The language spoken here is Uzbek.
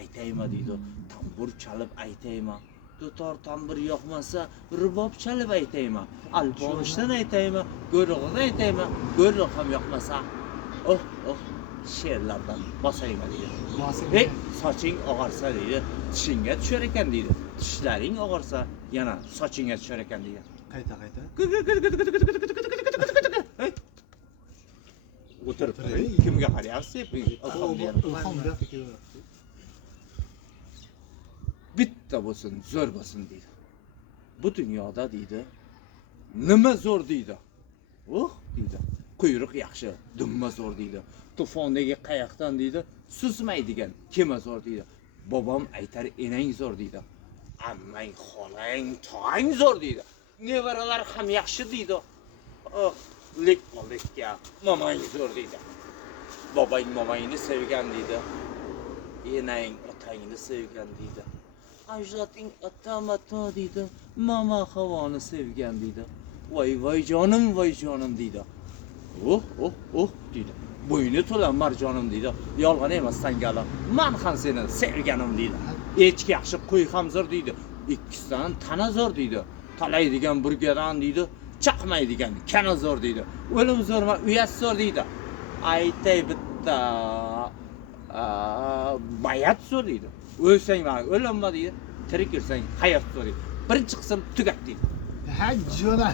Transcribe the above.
aytaymi deydi. Tambur chalib aytaymi. Dutor tambur yoqmasa rubob chalib aytaymi. Alpomishdan aytaymi, go'rig'idan aytaymi, go'rig' ham yoqmasa. Oh, she'rlardan bosaymi deydi. Hey, soching og'arsa deydi, tishingga tushar ekan deydi. Tishlaring og'arsa yana sochingga tushar ekan deydi. Qayta. Hey. O'tirib, kimga qarayapsiz? Bitta bo'lsin, zo'r bo'lsin deydi. Bu dunyoda deydi, nima zo'r deydi? Deydi. Quyruq yaxshi, dumma zo'r deydi. Tufondagi qayoqdan deydi, susmaydigan kema zo'r deydi. Bobom aytar enang zo'r deydi. Ammang, xolang, tog'ang zo'r deydi. Nevaralar ham yaxshi deydi. Lekka, momang zo'r deydi. Bobang momangni sevgan deydi. Enang otangni sevgan deydi. Ajdoding ota deydi. Mama havoni sevgan deydi. Voy jonim deydi. Deydi. Bo'yni to'la marjonim deydi. Yolg'on emas sangalim. Men ham seni sevganim deydi. Echki yaxshi, qo'y ham zo'r deydi. Ikkisidan tana zo'r deydi. Talaydigan burgadan deydi. Chaqmaydigan kana zo'r deydi. O'lim zo'rma, uyat zo'r deydi. Aytay bitta bayat zo'r deydi. O'lsang va o'linma deydi. Tirik yursang hayot zo'r deydi. Birinchi qism tugat deydi. Ha, jo'na.